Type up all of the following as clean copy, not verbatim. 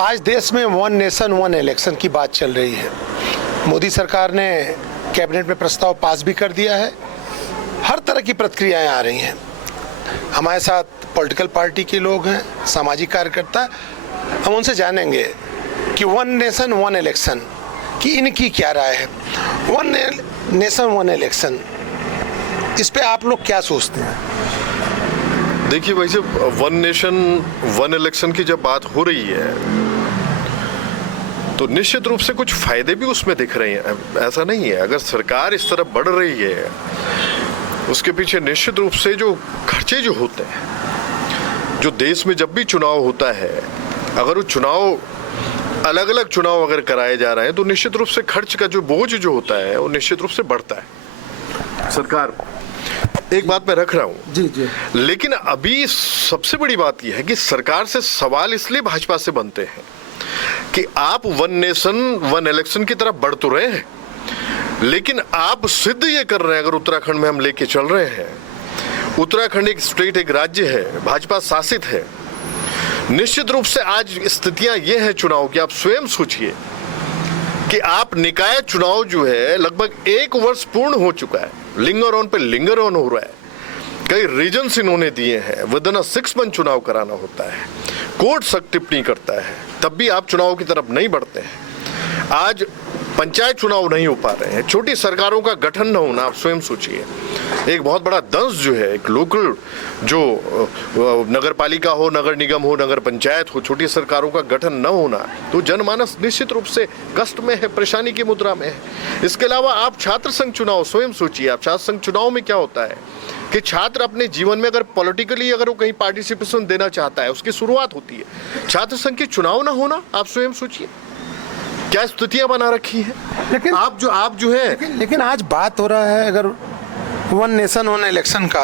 आज देश में वन नेशन वन इलेक्शन की बात चल रही है। मोदी सरकार ने कैबिनेट में प्रस्ताव पास भी कर दिया है। हर तरह की प्रतिक्रियाएं आ रही हैं। हमारे साथ पॉलिटिकल पार्टी के लोग हैं, सामाजिक कार्यकर्ता। हम उनसे जानेंगे कि वन नेशन वन इलेक्शन की इनकी क्या राय है। वन नेशन वन इलेक्शन, इस पे आप लोग क्या सोचते हैं? देखिए भाई साहब, वन नेशन वन इलेक्शन की जब बात हो रही है तो निश्चित रूप से कुछ फायदे भी उसमें दिख रहे हैं। ऐसा नहीं है, अगर सरकार इस तरफ बढ़ रही है उसके पीछे निश्चित रूप से जो खर्चे जो होते हैं, जो देश में जब भी चुनाव होता है, अगर वो चुनाव अलग अलग चुनाव अगर कराए जा रहे हैं तो निश्चित रूप से खर्च का जो बोझ जो होता है वो निश्चित रूप से बढ़ता है सरकार। एक बात मैं रख रहा हूं जी। लेकिन अभी सबसे बड़ी बात यह है कि सरकार से सवाल इसलिए भाजपा से बनते हैं कि आप वन नेशन वन इलेक्शन की तरफ बढ़ तो रहे हैं, लेकिन आप सिद्ध ये कर रहे हैं, अगर उत्तराखंड में हम लेके चल रहे हैं, उत्तराखंड एक स्टेट एक राज्य है, भाजपा शासित है। निश्चित रूप से आज स्थितियां ये है चुनाव की, आप स्वयं सोचिए कि आप निकाय चुनाव जो है लगभग 1 वर्ष पूर्ण हो चुका है, लिंगर ऑन पे लिंगर ऑन हो रहा है। कई रीजन्स इन्होंने दिए हैं, विदिन अ 6 मंथ चुनाव कराना होता है, कोर्ट सख्त टिप्पणी करता है, तब भी आप चुनाव की तरफ नहीं बढ़ते हैं। आज पंचायत चुनाव नहीं हो पा रहे हैं, छोटी सरकारों का गठन न होना, आप स्वयं सोचिए। एक बहुत बड़ा दंश जो है, एक लोकल जो नगर पालिका हो, नगर निगम हो, नगर पंचायत हो, छोटी सरकारों का गठन न होना, तो जनमानस निश्चित रूप से कष्ट में है, परेशानी की मुद्रा में है। इसके अलावा आप छात्र संघ चुनाव स्वयं सोचिए। आप छात्र संघ चुनाव में क्या होता है कि छात्र अपने जीवन में अगर पॉलिटिकली अगर वो कहीं पार्टिसिपेशन देना चाहता है, उसकी शुरुआत होती है। छात्र संघ के चुनाव ना होना, आप स्वयं सोचिए क्या स्थितियां बना रखी है। लेकिन आप जो है लेकिन आज बात हो रहा है अगर वन नेशन वन इलेक्शन का,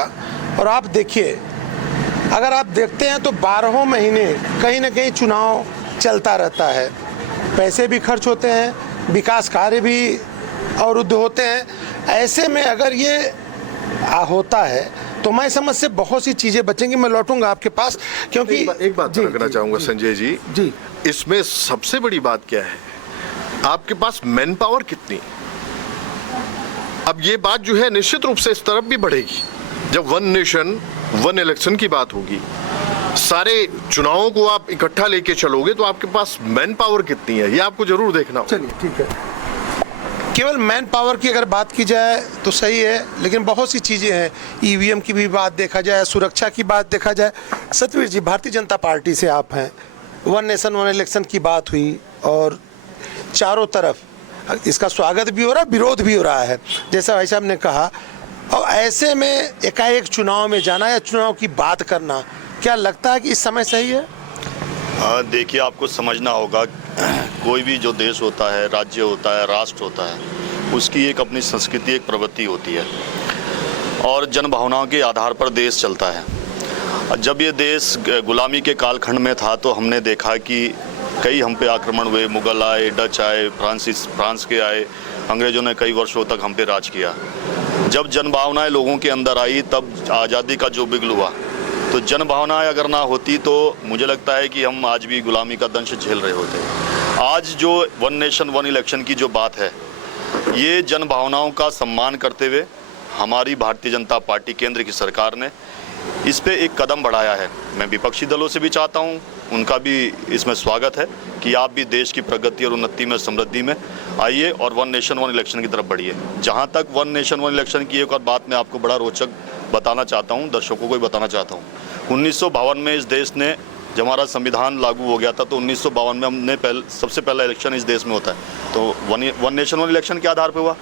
और आप देखिए, अगर आप देखते हैं तो 12 महीने कहीं ना कहीं चुनाव चलता रहता है, पैसे भी खर्च होते हैं, विकास कार्य भी अवरुद्ध होते हैं। ऐसे में अगर ये होता है तो मैं समझ से बहुत सी चीजें बचेंगी। मैं लौटूंगा आपके पास, क्योंकि एक बात रखना चाहूंगा संजय जी, इसमें सबसे बड़ी बात क्या है, आपके पास मैन पावर कितनी। अब ये बात जो है निश्चित रूप से इस तरफ भी बढ़ेगी जब वन नेशन वन इलेक्शन की बात होगी। सारे चुनावों को आप इकट्ठा लेके चलोगे तो आपके पास मैन पावर कितनी है, ये आपको जरूर देखना होगा। चलिए ठीक है, केवल मैन पावर की अगर बात की जाए तो सही है, लेकिन बहुत सी चीज़ें हैं। ईवीएम की भी बात देखा जाए, सुरक्षा की बात देखा जाए। सतवीर जी, भारतीय जनता पार्टी से आप हैं, वन नेशन वन इलेक्शन की बात हुई और चारों तरफ इसका स्वागत भी हो रहा है, विरोध भी हो रहा है, जैसा भाई साहब ने कहा। और ऐसे में एकाएक चुनाव में जाना या चुनाव की बात करना, क्या लगता है कि इस समय सही है? देखिए, आपको समझना होगा, कोई भी जो देश होता है, राज्य होता है, राष्ट्र होता है, उसकी एक अपनी संस्कृति, एक प्रवृत्ति होती है और जन भावनाओं के आधार पर देश चलता है। जब ये देश गुलामी के कालखंड में था तो हमने देखा कि कई हम पे आक्रमण हुए, मुगल आए, डच आए, फ्रांस के आए, अंग्रेज़ों ने कई वर्षों तक हम पे राज किया। जब जन भावनाएँ लोगों के अंदर आई तब आज़ादी का जो बिगुल हुआ, तो जन भावनाएं अगर ना होती तो मुझे लगता है कि हम आज भी गुलामी का दंश झेल रहे होते। आज जो वन नेशन वन इलेक्शन की जो बात है, ये जन भावनाओं का सम्मान करते हुए हमारी भारतीय जनता पार्टी केंद्र की सरकार ने इस पे एक कदम बढ़ाया है। मैं विपक्षी दलों से भी चाहता हूँ, उनका भी इसमें स्वागत है कि आप भी देश की प्रगति और उन्नति में, समृद्धि में आइए और वन नेशन वन इलेक्शन की तरफ बढ़िए। जहाँ तक वन नेशन वन इलेक्शन की एक और बात मैं आपको बड़ा रोचक बताना चाहता हूँ, दर्शकों को भी बताना चाहता हूँ। 1952 में इस देश ने, जब हमारा संविधान लागू हो गया था, तो 1952 में हमने सबसे पहला इलेक्शन इस देश में होता है, तो वन नेशन वन इलेक्शन के आधार पर हुआ।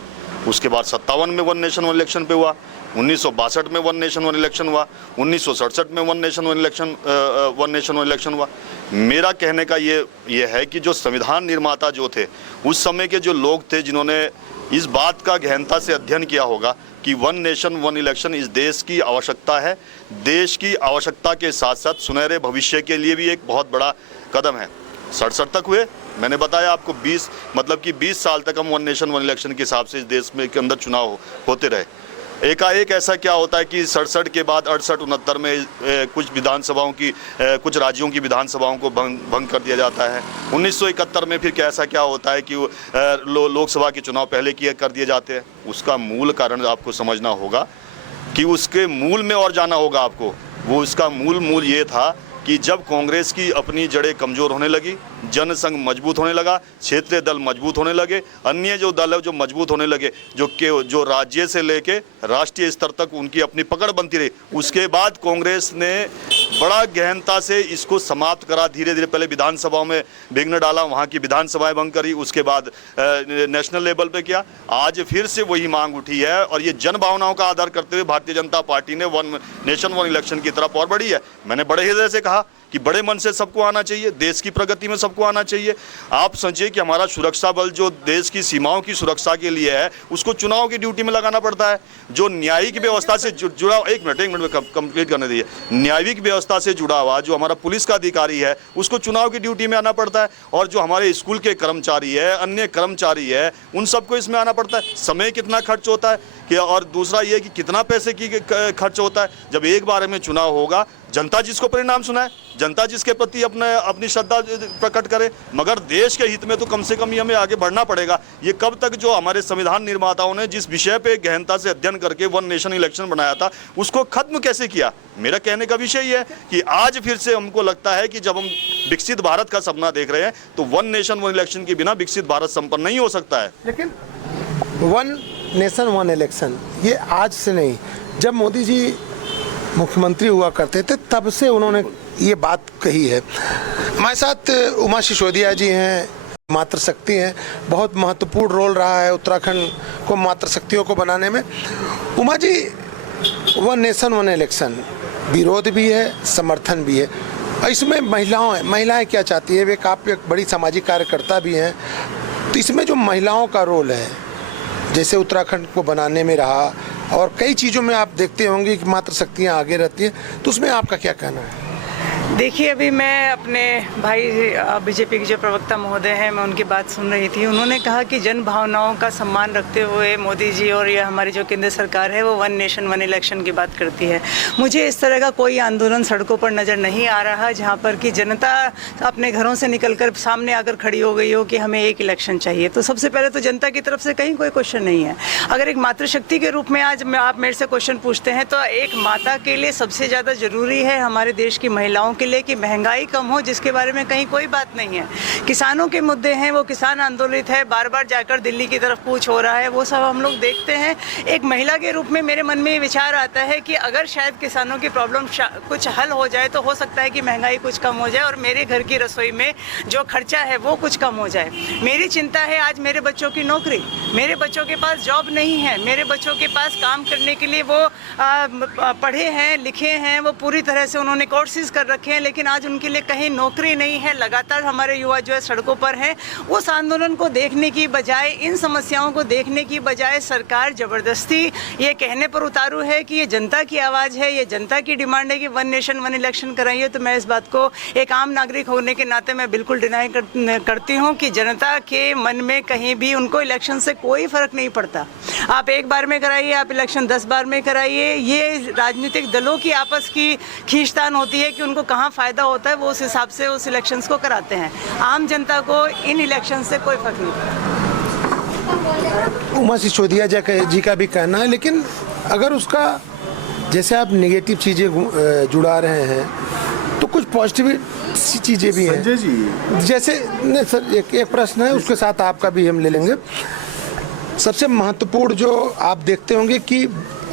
उसके बाद 57 में वन नेशन वन इलेक्शन पे हुआ, 1962 में वन नेशन वन इलेक्शन हुआ, 1967 में वन नेशन वन इलेक्शन हुआ। मेरा कहने का ये है कि जो संविधान निर्माता जो थे, उस समय के जो लोग थे जिन्होंने इस बात का गहनता से अध्ययन किया होगा कि वन नेशन वन इलेक्शन इस देश की आवश्यकता है, देश की आवश्यकता के साथ साथ सुनहरे भविष्य के लिए भी एक बहुत बड़ा कदम है। 67 तक हुए, मैंने बताया आपको 20 साल तक हम वन नेशन वन इलेक्शन के हिसाब से इस देश में के अंदर चुनाव होते रहे। एकाएक ऐसा क्या होता है कि 67 के बाद 68-69 में कुछ विधानसभाओं की कुछ राज्यों की विधानसभाओं को भंग कर दिया जाता है। 1971 में फिर कैसा क्या होता है कि लोकसभा के चुनाव पहले कर दिए जाते हैं। उसका मूल कारण आपको समझना होगा कि उसके मूल में और जाना होगा आपको। वो उसका मूल ये था कि जब कांग्रेस की अपनी जड़ें कमज़ोर होने लगी, जनसंघ मजबूत होने लगा, क्षेत्रीय दल मजबूत होने लगे, अन्य जो दल है जो मजबूत होने लगे, जो राज्य से लेके राष्ट्रीय स्तर तक उनकी अपनी पकड़ बनती रही, उसके बाद कांग्रेस ने बड़ा गहनता से इसको समाप्त करा। धीरे धीरे पहले विधानसभाओं में विघ्न डाला, वहाँ की विधानसभाएं भंग करी, उसके बाद नेशनल लेवल पे किया। आज फिर से वही मांग उठी है और ये जन भावनाओं का आधार करते हुए भारतीय जनता पार्टी ने वन नेशन वन इलेक्शन की तरफ और बढ़ी है। मैंने बड़े हृदय से कहा कि बड़े मन से सबको आना चाहिए, देश की प्रगति में सबको आना चाहिए। आप सोचिए कि हमारा सुरक्षा बल जो देश की सीमाओं की सुरक्षा के लिए है, उसको चुनाव की ड्यूटी में लगाना पड़ता है। जो न्यायिक व्यवस्था से जुड़ा, एक मिनट में कंप्लीट करने दीजिए, न्यायिक व्यवस्था से जुड़ा हुआ जो हमारा पुलिस का अधिकारी है, उसको चुनाव की ड्यूटी में आना पड़ता है। और जो हमारे स्कूल के कर्मचारी है, अन्य कर्मचारी है, उन सबको इसमें आना पड़ता है। समय कितना खर्च होता है कि, और दूसरा ये कि कितना पैसे की खर्च होता है। जब एक बार में चुनाव होगा, जनता जिसको परिणाम सुनाए, जनता जिसके प्रति अपनी श्रद्धा प्रकट करे, मगर देश के हित में तो कम से कम ही हमें आगे बढ़ना पड़ेगा। ये कब तक जो हमारे संविधान निर्माताओं ने जिस विषय पे गहनता से अध्ययन करके वन नेशन इलेक्शन बनाया था, उसको खत्म कैसे किया। मेरा कहने का विषय ये है कि आज फिर से हमको लगता है कि जब हम विकसित भारत का सपना देख रहे हैं, तो वन नेशन वन इलेक्शन के बिना विकसित भारत संपन्न नहीं हो सकता है। लेकिन वन नेशन वन इलेक्शन ये आज से नहीं, जब मोदी जी मुख्यमंत्री हुआ करते थे तब से उन्होंने ये बात कही है। हमारे साथ उमा सिसोदिया जी हैं, मातृशक्ति हैं, बहुत महत्वपूर्ण रोल रहा है उत्तराखंड को मातृशक्तियों को बनाने में। Uma ji, one nation one election विरोध भी है, समर्थन भी है। इसमें महिलाएं क्या चाहती है, वे काफ़ी एक बड़ी सामाजिक कार्यकर्ता भी हैं, तो इसमें जो महिलाओं का रोल है, जैसे उत्तराखंड को बनाने में रहा और कई चीज़ों में आप देखते होंगे कि मातृशक्तियाँ आगे रहती हैं, तो उसमें आपका क्या कहना है? देखिए, अभी मैं अपने भाई बीजेपी के जो प्रवक्ता महोदय हैं, मैं उनकी बात सुन रही थी। उन्होंने कहा कि जन भावनाओं का सम्मान रखते हुए मोदी जी और ये हमारी जो केंद्र सरकार है वो वन नेशन वन इलेक्शन की बात करती है। मुझे इस तरह का कोई आंदोलन सड़कों पर नज़र नहीं आ रहा जहाँ पर कि जनता अपने घरों से निकलकर सामने आकर खड़ी हो गई हो कि हमें एक इलेक्शन चाहिए। तो सबसे पहले तो जनता की तरफ से कहीं कोई क्वेश्चन नहीं है। अगर एक मातृशक्ति के रूप में आज आप मेरे से क्वेश्चन पूछते हैं, तो एक माता के लिए सबसे ज़्यादा ज़रूरी है हमारे देश की महिलाओं के लिए कि महंगाई कम हो, जिसके बारे में कहीं कोई बात नहीं है। किसानों के मुद्दे हैं, वो किसान आंदोलित है, बार बार जाकर दिल्ली की तरफ कूच हो रहा है, वो सब हम लोग देखते हैं। एक महिला के रूप में मेरे मन में ये विचार आता है कि अगर शायद किसानों की प्रॉब्लम कुछ हल हो जाए तो हो सकता है कि महंगाई कुछ कम हो जाए और मेरे घर की रसोई में जो खर्चा है वो कुछ कम हो जाए। मेरी चिंता है आज मेरे बच्चों की नौकरी, मेरे बच्चों के पास जॉब नहीं है, मेरे बच्चों के पास काम करने के लिए वो पढ़े हैं, लिखे हैं, वो पूरी तरह से उन्होंने कोर्सेज कर रखे हैं, लेकिन आज उनके लिए कहीं नौकरी नहीं है। लगातार हमारे युवा जो है सड़कों पर हैं। उस आंदोलन को देखने की बजाय, इन समस्याओं को देखने की बजाय सरकार ज़बरदस्ती ये कहने पर उतारू है कि ये जनता की आवाज़ है, ये जनता की डिमांड है कि वन नेशन वन इलेक्शन कराइए। तो मैं इस बात को एक आम नागरिक होने के नाते मैं बिल्कुल डिनाई करती हूँ कि जनता के मन में कहीं भी उनको इलेक्शन से कोई फ़र्क नहीं पड़ता। आप एक बार में कराइए, आप इलेक्शन 10 बार में कराइए, ये राजनीतिक दलों की आपस की खींचतान होती है कि उनको कहाँ फ़ायदा होता है, वो उस हिसाब से उस इलेक्शंस को कराते हैं। आम जनता को इन इलेक्शन से कोई फर्क नहीं पड़ता। उमा सिसोदिया जी का भी कहना है, लेकिन अगर उसका जैसे आप नेगेटिव चीज़ें जुड़ा रहे हैं तो कुछ पॉजिटिव चीज़ें भी हैं। संजय जी, जैसे नहीं सर, एक प्रश्न है, उसके साथ आपका भी हम ले लेंगे। सबसे महत्वपूर्ण जो आप देखते होंगे कि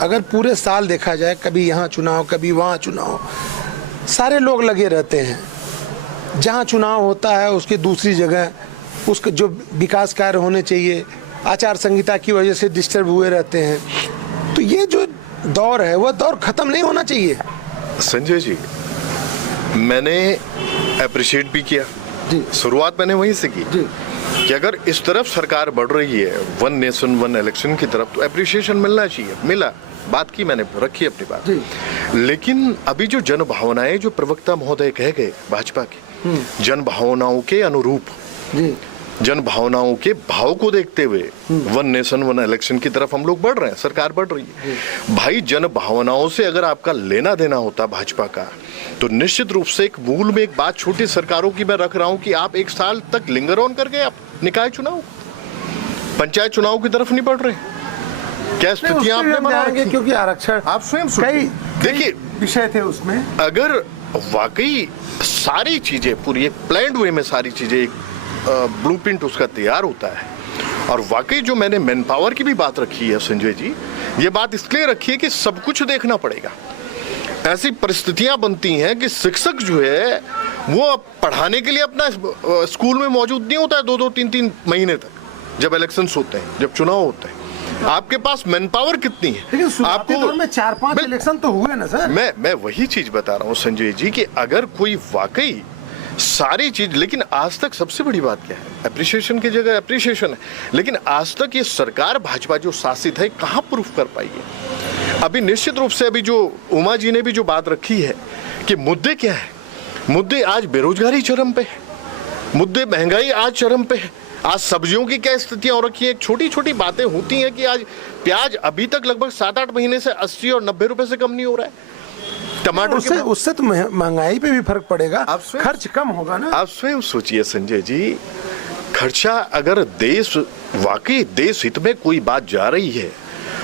अगर पूरे साल देखा जाए, कभी यहाँ चुनाव कभी वहाँ चुनाव, सारे लोग लगे रहते हैं। जहाँ चुनाव होता है उसकी दूसरी जगह उसके जो विकास कार्य होने चाहिए आचार संहिता की वजह से डिस्टर्ब हुए रहते हैं। तो ये जो दौर है वह दौर खत्म नहीं होना चाहिए। संजय जी, मैंने अप्रिशिएट भी किया जी, शुरुआत मैंने वहीं से की जी, कि अगर इस तरफ सरकार बढ़ रही है वन नेशन वन इलेक्शन की तरफ, तो अप्रिशिएशन मिलना चाहिए। मिला, बात की मैंने, रखी अपनी बात। लेकिन अभी जो जन भावनाएं जो प्रवक्ता महोदय कह गए भाजपा की, जन भावनाओं के अनुरूप जन भावनाओं के भाव को देखते हुए वन नेशन वन इलेक्शन की तरफ हम लोग बढ़ रहे हैं, सरकार बढ़ रही है। भाई जन भावनाओं से अगर आपका लेना देना होता भाजपा का, तो निश्चित रूप से एक मूल में एक बात छोटी सरकारों की मैं रख रहा हूं कि आप 1 साल तक लिंगर ऑन करके आप निकाय चुनाव, पंचायत चुनाव की तरफ नहीं बढ़ रहे। क्या स्थितियां आपने बना रखी? क्योंकि आरक्षण आप स्वयं कई देखिए विषय थे उसमें। अगर वाकई सारी चीजें पूरी एक प्लान्ड वे में सारी चीजें एक ब्लूप्रिंट उसका तैयार होता है, और वाकई जो मैंने मैन पावर की भी बात रखी है संजय जी, ये बात इसलिए रखी है कि सब कुछ देखना पड़ेगा। ऐसी परिस्थितियां बनती हैं कि शिक्षक जो है वो पढ़ाने के लिए अपना स्कूल में मौजूद नहीं होता है 2-2, 3-3 महीने तक, जब इलेक्शंस होते हैं, जब चुनाव होते हैं। आपके पास मैन पावर कितनी है? लेकिन आपको दौर में 4-5 इलेक्शन तो हुए ना सर। मैं वही चीज बता रहा हूँ संजय जी कि अगर कोई वाकई सारी चीज, लेकिन आज तक सबसे बड़ी बात क्या है, एप्रिसिएशन की जगह एप्रिसिएशन है, लेकिन आज तक ये सरकार भाजपा जो शासित है कहाँ प्रूफ कर पाई है? अभी निश्चित रूप से अभी जो उमा जी ने भी जो बात रखी है कि मुद्दे क्या है, मुद्दे आज बेरोजगारी चरम पे है, मुद्दे महंगाई आज चरम पे है, आज सब्जियों की क्या स्थितियां हो रखी है। छोटी छोटी बातें होती हैं कि आज प्याज अभी तक लगभग 7-8 महीने से 80 और 90 रुपए से कम नहीं हो रहा है। टमाटर उससे तो महंगाई पे भी फर्क पड़ेगा, खर्च कम होगा ना। आप स्वयं सोचिए संजय जी, खर्चा अगर देश वाकई देश हित में कोई बात जा रही है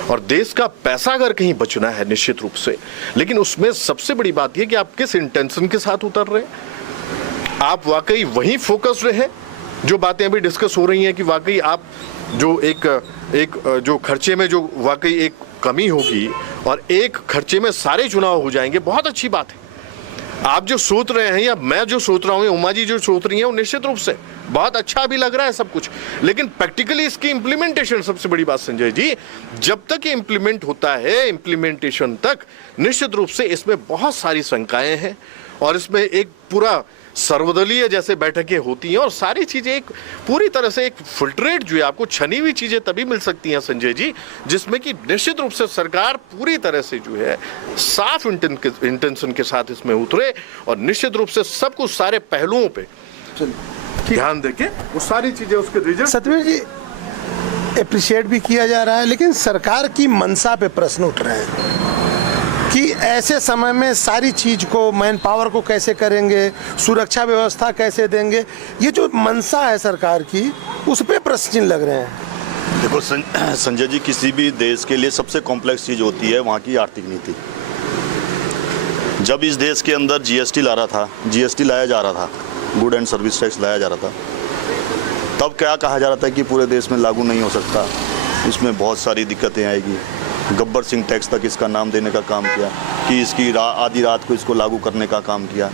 और देश का पैसा अगर कहीं बचना है निश्चित रूप से, लेकिन उसमें सबसे बड़ी बात यह कि आप किस इंटेंशन के साथ उतर रहे हैं। आप वाकई वहीं फोकस रहे, जो बातें अभी डिस्कस हो रही हैं कि वाकई आप जो एक जो खर्चे में जो वाकई एक कमी होगी और एक खर्चे में सारे चुनाव हो जाएंगे, बहुत अच्छी बात है। आप जो सोच रहे हैं या मैं जो सोच रहा हूँ, उमा जी जो सोच रही हैं, वो निश्चित रूप से बहुत अच्छा भी लग रहा है सब कुछ, लेकिन प्रैक्टिकली इसकी इंप्लीमेंटेशन सबसे बड़ी बात संजय जी, जब तक ये इंप्लीमेंट होता है, इंप्लीमेंटेशन तक निश्चित रूप से इसमें बहुत सारी शंकाएं हैं, और इसमें एक पूरा सर्वदलीय जैसे बैठकें होती हैं और सारी चीजें एक पूरी तरह से एक फिल्ट्रेट जो है, आपको छनी हुई चीजें तभी मिल सकती हैं संजय जी, जिसमें कि निश्चित रूप से सरकार पूरी तरह से जो है साफ इंटेंशन के साथ इसमें उतरे और निश्चित रूप से सब कुछ सारे पहलुओं पे ध्यान देके वो सारी चीजें उसके रिजल्ट। सतवीर जी, एप्रिशिएट भी किया जा रहा है, लेकिन सरकार की मंशा पे प्रश्न उठ रहे हैं कि ऐसे समय में सारी चीज को, मैन पावर को कैसे करेंगे, सुरक्षा व्यवस्था कैसे देंगे, ये जो मंशा है सरकार की, उस पे प्रश्न चिन्ह लग रहे हैं। देखो संजय जी, किसी भी देश के लिए सबसे कॉम्प्लेक्स चीज़ होती है वहाँ की आर्थिक नीति। जब इस देश के अंदर जीएसटी लाया जा रहा था, गुड एंड सर्विस टैक्स लाया जा रहा था, तब क्या कहा जा रहा था कि पूरे देश में लागू नहीं हो सकता, इसमें बहुत सारी दिक्कतें आएगी। गब्बर सिंह टैक्स तक इसका नाम देने का काम किया कि इसकी आधी रात को इसको लागू करने का काम किया।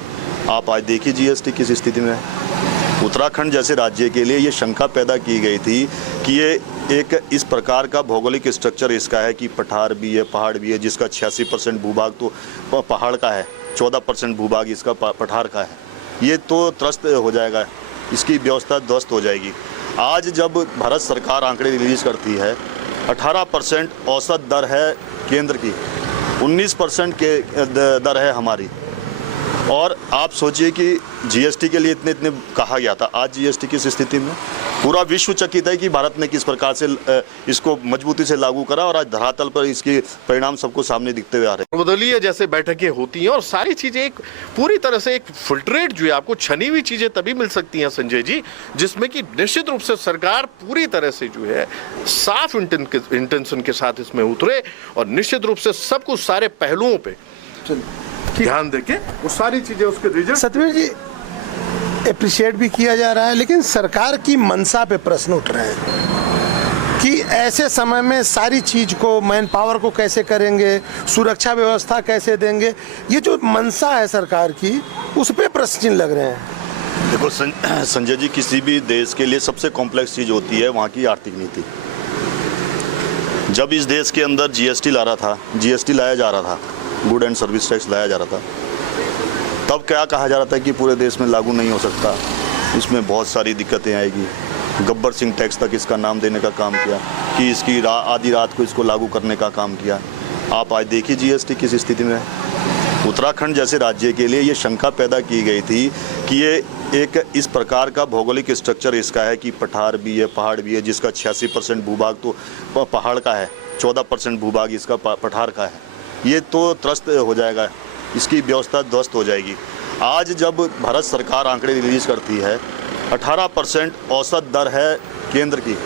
आप आज देखिए जीएसटी किस स्थिति में है। उत्तराखंड जैसे राज्य के लिए ये शंका पैदा की गई थी कि ये एक इस प्रकार का भौगोलिक स्ट्रक्चर इसका है कि पठार भी है, पहाड़ भी है, जिसका 86% भूभाग तो पहाड़ का है, 14% भूभाग इसका पठार का है। ये तो त्रस्त हो जाएगा, इसकी व्यवस्था ध्वस्त हो जाएगी। आज जब भारत सरकार आंकड़े रिलीज करती है, 18% औसत दर है केंद्र की, 19% के दर है हमारी, और आप सोचिए कि जीएसटी के लिए इतने कहा गया था, आज जीएसटी किस स्थिति में। पूरा विश्व चकित है कि भारत ने किस प्रकार से इसको मजबूती से लागू करा, और आज धरातल पर इसके परिणाम सबको सामने दिखते हुए आ रहे हैं। सर्वदलीय जैसे बैठकें होती हैं और सारी चीजें एक पूरी तरह से एक फिल्ट्रेट जो है, आपको छनी हुई चीजें तभी मिल सकती हैं संजय जी, जिसमें कि निश्चित रूप से सरकार पूरी तरह से जो है साफ इंटेंशन के साथ इसमें उतरे और निश्चित रूप से सब कुछ सारे पहलुओं पे ध्यान देके वो सारी चीजें उसके रिजल्ट। सतवीर जी, एप्रिशिएट भी किया जा रहा है, लेकिन सरकार की मंशा पे प्रश्न उठ रहे हैं कि ऐसे समय में सारी चीज को, मैन पावर को कैसे करेंगे, सुरक्षा व्यवस्था कैसे देंगे, ये जो मंशा है सरकार की, उस पे प्रश्न चिन्ह लग रहे हैं। देखो संजय जी, किसी भी देश के लिए सबसे कॉम्प्लेक्स चीज़ होती है वहाँ की आर्थिक नीति। जब इस देश के अंदर जीएसटी लाया जा रहा था, गुड एंड सर्विस टैक्स लाया जा रहा था, तब क्या कहा जा रहा था कि पूरे देश में लागू नहीं हो सकता, इसमें बहुत सारी दिक्कतें आएगी। गब्बर सिंह टैक्स तक इसका नाम देने का काम किया कि इसकी आधी रात को इसको लागू करने का काम किया। आप आज देखिए जीएसटी किस स्थिति में है। उत्तराखंड जैसे राज्य के लिए ये शंका पैदा की गई थी कि ये एक इस प्रकार का भौगोलिक स्ट्रक्चर इसका है कि पठार भी है, पहाड़ भी है, जिसका 86% भूभाग तो पहाड़ का है, 14% भूभाग इसका पठार का है। ये तो त्रस्त हो जाएगा, इसकी व्यवस्था ध्वस्त हो जाएगी। आज जब भारत सरकार आंकड़े रिलीज करती है, 18% औसत दर है केंद्र की,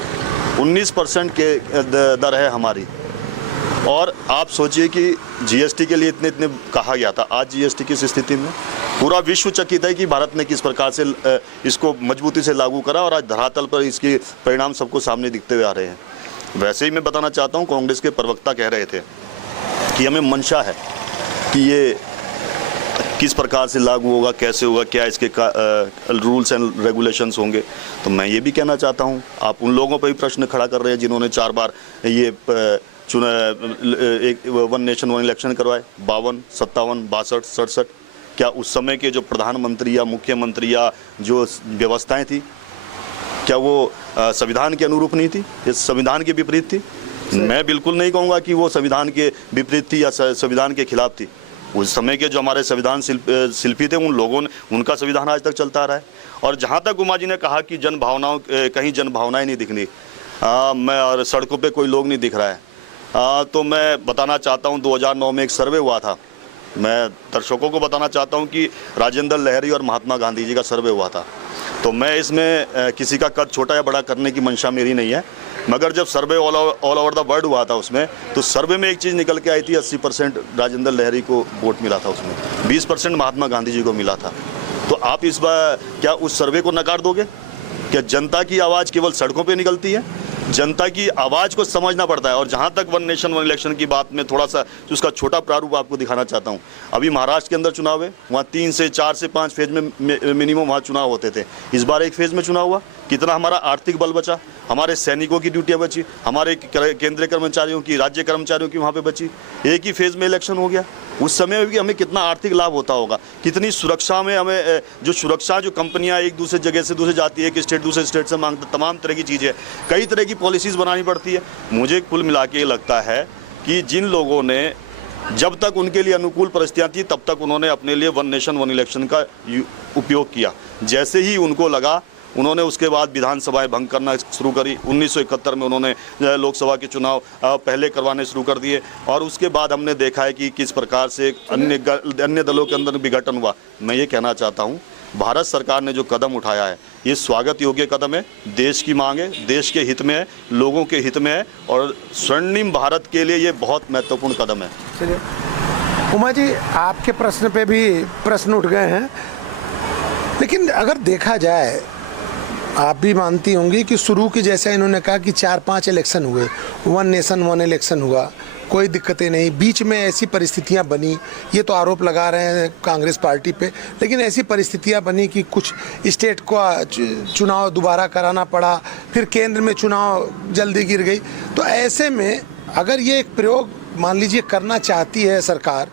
19% के दर है हमारी। और आप सोचिए कि जीएसटी के लिए इतने इतने कहा गया था, आज जीएसटी किस स्थिति में, पूरा विश्व चकित है कि भारत ने किस प्रकार से इसको मजबूती से लागू करा और आज धरातल पर इसके परिणाम सबको सामने दिखते हुए आ रहे हैं। वैसे ही मैं बताना चाहता हूँ, कांग्रेस के प्रवक्ता कह रहे थे कि हमें मंशा है कि ये किस प्रकार से लागू होगा, कैसे होगा, क्या इसके रूल्स एंड रेगुलेशंस होंगे। तो मैं ये भी कहना चाहता हूँ, आप उन लोगों पर भी प्रश्न खड़ा कर रहे हैं जिन्होंने 4 बार ये एक वन नेशन वन इलेक्शन करवाए, 52, 57, 62, 67। क्या उस समय के जो प्रधानमंत्री या मुख्यमंत्री या जो व्यवस्थाएं थी, क्या वो संविधान के अनुरूप नहीं थी, ये संविधान के विपरीत थी? मैं बिल्कुल नहीं कहूँगा कि वो संविधान के विपरीत थी या संविधान के खिलाफ थी। उस समय के जो हमारे संविधान शिल्पी थे, उन लोगों ने, उनका संविधान आज तक चलता आ रहा है। और जहाँ तक उमा जी ने कहा कि जन भावनाओं, कहीं जन भावनाएं नहीं दिख रही, मैं और सड़कों पे कोई लोग नहीं दिख रहा है, तो मैं बताना चाहता हूँ 2009 में एक सर्वे हुआ था। मैं दर्शकों को बताना चाहता हूँ कि राजेंद्र लहरी और महात्मा गांधी जी का सर्वे हुआ था। तो मैं इसमें किसी का कद छोटा या बड़ा करने की मंशा मेरी नहीं है, मगर जब सर्वे ऑल ओवर द वर्ल्ड हुआ था उसमें, तो सर्वे में एक चीज़ निकल के आई थी, 80% राजेंद्र लहरी को वोट मिला था, उसमें 20% महात्मा गांधी जी को मिला था। तो आप इस बार क्या उस सर्वे को नकार दोगे? क्या जनता की आवाज़ केवल सड़कों पर निकलती है? जनता की आवाज़ को समझना पड़ता है। और जहाँ तक वन नेशन वन इलेक्शन की बात में थोड़ा सा उसका छोटा प्रारूप आपको दिखाना चाहता हूँ। अभी महाराष्ट्र के अंदर चुनाव है, वहाँ 3 से 4 से 5 फेज में मिनिमम वहाँ चुनाव होते थे। इस बार एक फेज में चुनाव हुआ। कितना हमारा आर्थिक बल बचा, हमारे सैनिकों की ड्यूटियाँ बची, हमारे केंद्रीय कर्मचारियों की, राज्य कर्मचारियों की वहाँ पर बची। एक ही फेज में इलेक्शन हो गया। उस समय भी हमें कितना आर्थिक लाभ होता होगा, कितनी सुरक्षा में हमें जो सुरक्षा, जो कंपनियां एक दूसरे जगह से दूसरे जाती है, एक स्टेट दूसरे स्टेट से मांगते, तमाम तरह की चीज़ें, कई तरह की पॉलिसीज़ बनानी पड़ती है। मुझे कुल मिला के लगता है कि जिन लोगों ने, जब तक उनके लिए अनुकूल परिस्थितियाँ थी, तब तक उन्होंने अपने लिए वन नेशन वन इलेक्शन का उपयोग किया। जैसे ही उनको लगा, उन्होंने उसके बाद विधानसभाएं भंग करना शुरू करी। 1971 में उन्होंने लोकसभा के चुनाव पहले करवाने शुरू कर दिए, और उसके बाद हमने देखा है कि किस प्रकार से अन्य दलों के अंदर विघटन हुआ। मैं ये कहना चाहता हूँ, भारत सरकार ने जो कदम उठाया है, ये स्वागत योग्य कदम है। देश की मांग है, देश के हित में है, लोगों के हित में है, और स्वर्णिम भारत के लिए ये बहुत महत्वपूर्ण कदम है। चलिए उमा जी, आपके प्रश्न पे भी प्रश्न उठ गए हैं, लेकिन अगर देखा जाए, आप भी मानती होंगी कि शुरू की, जैसे इन्होंने कहा कि 4-5 इलेक्शन हुए, वन नेशन वन इलेक्शन हुआ, कोई दिक्कतें नहीं, बीच में ऐसी परिस्थितियां बनी, ये तो आरोप लगा रहे हैं कांग्रेस पार्टी पे, लेकिन ऐसी परिस्थितियां बनी कि कुछ स्टेट को चुनाव दोबारा कराना पड़ा, फिर केंद्र में चुनाव जल्दी गिर गई। तो ऐसे में अगर ये एक प्रयोग मान लीजिए करना चाहती है सरकार,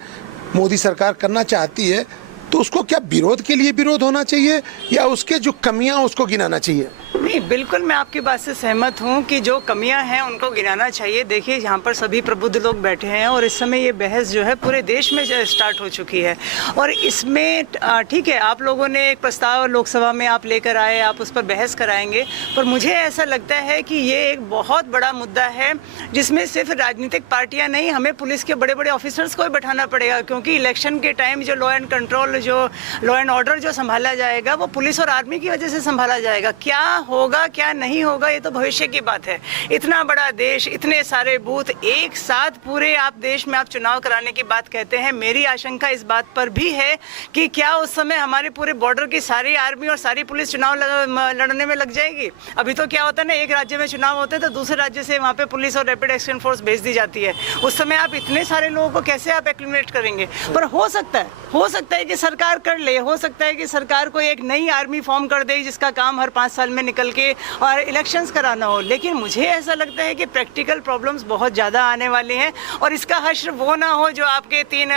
मोदी सरकार करना चाहती है, तो उसको क्या विरोध के लिए विरोध होना चाहिए या उसके जो कमियां उसको गिनाना चाहिए? नहीं, बिल्कुल मैं आपकी बात से सहमत हूँ कि जो कमियां हैं उनको गिनाना चाहिए। देखिए, यहाँ पर सभी प्रबुद्ध लोग बैठे हैं और इस समय ये बहस जो है पूरे देश में स्टार्ट हो चुकी है। और इसमें ठीक है, आप लोगों ने एक प्रस्ताव लोकसभा में आप लेकर आए, आप उस पर बहस कराएंगे, पर मुझे ऐसा लगता है कि ये एक बहुत बड़ा मुद्दा है जिसमें सिर्फ राजनीतिक पार्टियाँ नहीं, हमें पुलिस के बड़े बड़े ऑफिसर्स को भी बैठाना पड़ेगा, क्योंकि इलेक्शन के टाइम जो लॉ एंड कंट्रोल, जो लॉ एंड ऑर्डर जो संभाला जाएगा, वो पुलिस और आर्मी की वजह से संभाला जाएगा। क्या होगा क्या नहीं होगा, ये तो भविष्य की बात है। इतना बड़ा देश, इतने सारे बूथ, एक साथ पूरे आप देश में आप चुनाव कराने की बात कहते हैं। मेरी आशंका इस बात पर भी है कि क्या उस समय हमारे पूरे बॉर्डर की सारी आर्मी और सारी पुलिस चुनाव लड़ने में लग जाएगी? अभी तो क्या होता है ना, एक राज्य में चुनाव होते हैं तो दूसरे राज्य से वहाँ पे पुलिस और रैपिड एक्शन फोर्स भेज दी जाती है। उस समय आप इतने सारे लोगों को कैसे आप एक्टिवेट करेंगे? पर हो सकता है कि सरकार कर ले, हो सकता है कि सरकार को एक नई आर्मी फॉर्म कर दे जिसका काम हर 5 साल में निकल निकल के और इलेक्शंस कराना हो। लेकिन मुझे ऐसा लगता है कि प्रैक्टिकल प्रॉब्लम्स बहुत ज़्यादा आने वाली हैं और इसका हश्र वो ना हो जो आपके 3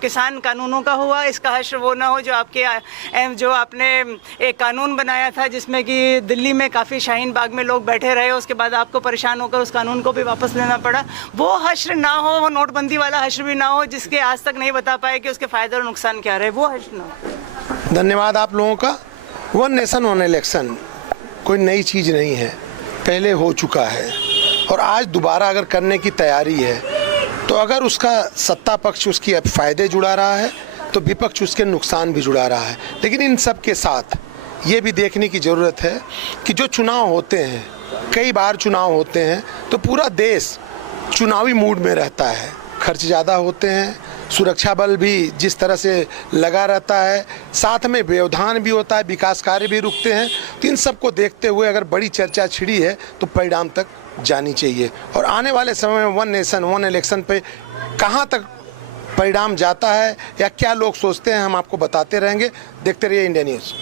किसान कानूनों का हुआ, इसका हश्र वो ना हो जो जो आपने एक कानून बनाया था जिसमें कि दिल्ली में काफ़ी शाहीन बाग में लोग बैठे रहे, उसके बाद आपको परेशान होकर उस कानून को भी वापस लेना पड़ा। वो हश्र ना हो, वो नोटबंदी वाला हश्र भी ना हो जिसके आज तक नहीं बता पाए कि उसके फ़ायदे और नुकसान क्या रहे, वो हश्र ना हो। धन्यवाद आप लोगों का। वन नेशन वन इलेक्शन कोई नई चीज़ नहीं है, पहले हो चुका है और आज दोबारा अगर करने की तैयारी है तो अगर उसका सत्ता पक्ष उसकी फ़ायदे जुड़ा रहा है तो विपक्ष उसके नुकसान भी जुड़ा रहा है। लेकिन इन सब के साथ ये भी देखने की ज़रूरत है कि जो चुनाव होते हैं, कई बार चुनाव होते हैं तो पूरा देश चुनावी मूड में रहता है, खर्च ज़्यादा होते हैं, सुरक्षा बल भी जिस तरह से लगा रहता है, साथ में व्यवधान भी होता है, विकास कार्य भी रुकते हैं। तो इन सब को देखते हुए अगर बड़ी चर्चा छिड़ी है तो परिणाम तक जानी चाहिए और आने वाले समय में वन नेशन वन इलेक्शन पे कहाँ तक परिणाम जाता है या क्या लोग सोचते हैं हम आपको बताते रहेंगे। देखते रहिए इंडिया न्यूज़।